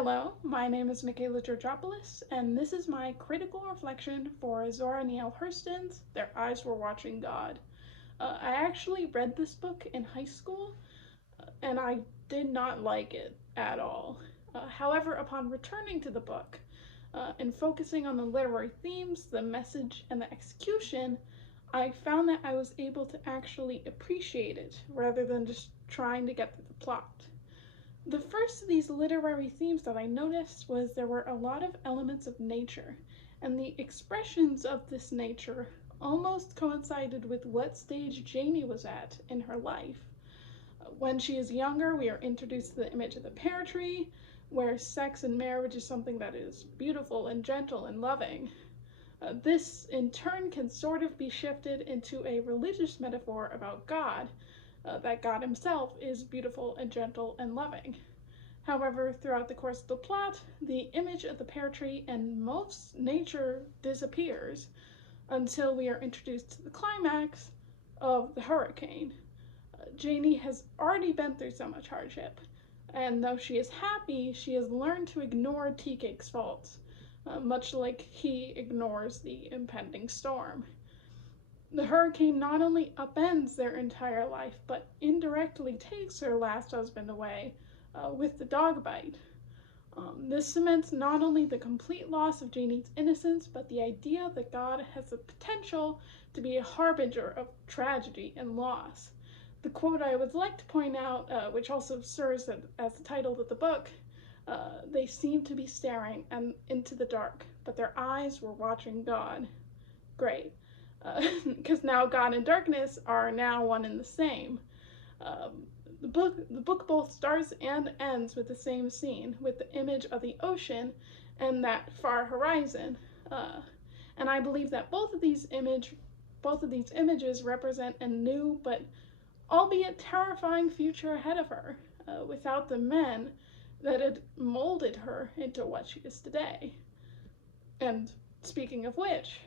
Hello, my name is Michaela Georgopoulos, and this is my critical reflection for Zora Neale Hurston's Their Eyes Were Watching God. I actually read this book in high school, and I did not like it at all. However, upon returning to the book and focusing on the literary themes, the message, and the execution, I found that I was able to actually appreciate it rather than just trying to get through the plot. The first of these literary themes that I noticed was there were a lot of elements of nature, and the expressions of this nature almost coincided with what stage Janie was at in her life. When she is younger, we are introduced to the image of the pear tree, where sex and marriage is something that is beautiful and gentle and loving. This, in turn, can sort of be shifted into a religious metaphor about God, that God himself is beautiful and gentle and loving. However, throughout the course of the plot, the image of the pear tree and most nature disappears until we are introduced to the climax of the hurricane. Janie has already been through so much hardship, and though she is happy, she has learned to ignore Tea Cake's faults, much like he ignores the impending storm. The hurricane not only upends their entire life, but indirectly takes her last husband away with the dog bite. This cements not only the complete loss of Janie's innocence, but the idea that God has the potential to be a harbinger of tragedy and loss. The quote I would like to point out, which also serves as the title of the book, they seemed to be staring into the dark, but their eyes were watching God. Great. Because now God and darkness are now one and the same. The book both starts and ends with the same scene, with the image of the ocean and that far horizon. And I believe that both of these images represent a new but albeit terrifying future ahead of her, without the men that had molded her into what she is today. And speaking of which,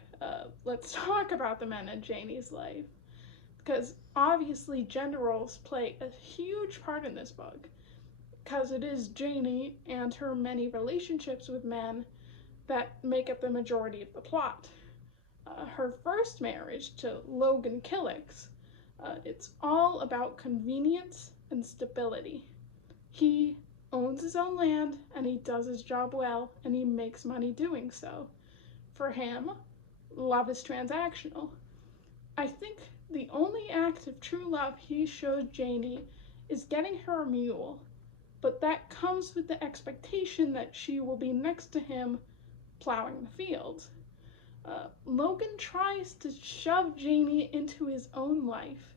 let's talk about the men in Janie's life. Because obviously gender roles play a huge part in this book, because it is Janie and her many relationships with men that make up the majority of the plot. Her first marriage to Logan Killix, it's all about convenience and stability. He owns his own land and he does his job well and he makes money doing so. For him, love is transactional. I think the only act of true love he showed Janie is getting her a mule, but that comes with the expectation that she will be next to him plowing the fields. Logan tries to shove Janie into his own life,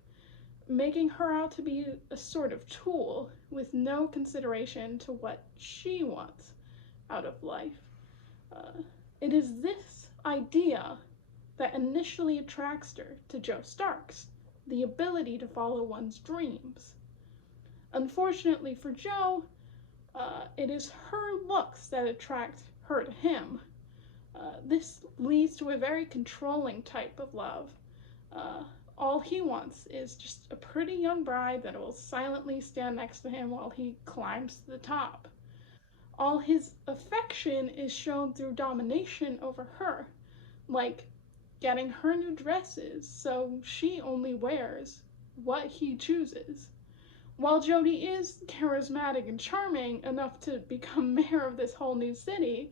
making her out to be a sort of tool with no consideration to what she wants out of life. It is this idea that initially attracts her to Joe Starks, the ability to follow one's dreams. Unfortunately for Joe, it is her looks that attract her to him. This leads to a very controlling type of love. All he wants is just a pretty young bride that will silently stand next to him while he climbs to the top. All his affection is shown through domination over her, like getting her new dresses so she only wears what he chooses. While Jody is charismatic and charming enough to become mayor of this whole new city,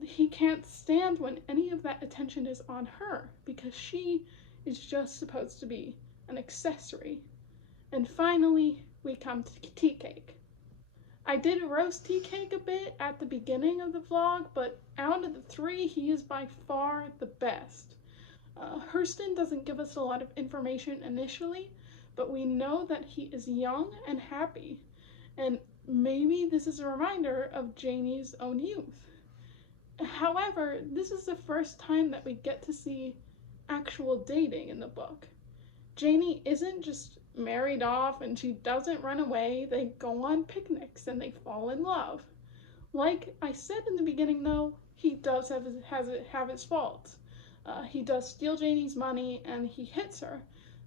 he can't stand when any of that attention is on her because she is just supposed to be an accessory. And finally, we come to Tea Cake. I did roast Tea Cake a bit at the beginning of the vlog, but out of the three, he is by far the best. Hurston doesn't give us a lot of information initially, but we know that he is young and happy, and maybe this is a reminder of Janie's own youth. However, this is the first time that we get to see actual dating in the book. Janie isn't just married off and she doesn't run away. They go on picnics and they fall in love. Like I said in the beginning, though, he does have his faults. He does steal Janie's money and he hits her,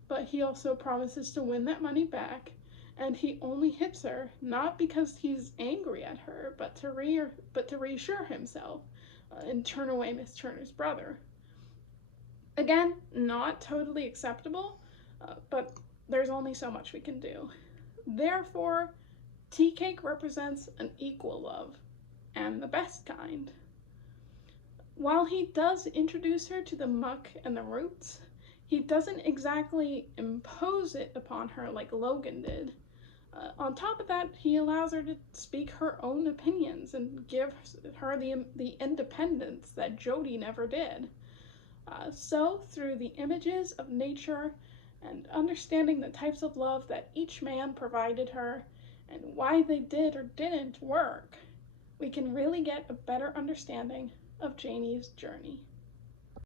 but he also promises to win that money back, and he only hits her not because he's angry at her, but to reassure himself and turn away Miss Turner's brother. Again, not totally acceptable, but there's only so much we can do. Therefore, tea cake represents an equal love, and the best kind. While he does introduce her to the muck and the roots, he doesn't exactly impose it upon her like Logan did. On top of that, he allows her to speak her own opinions and give her the independence that Jody never did. So, through the images of nature and understanding the types of love that each man provided her and why they did or didn't work, we can really get a better understanding of Janie's journey.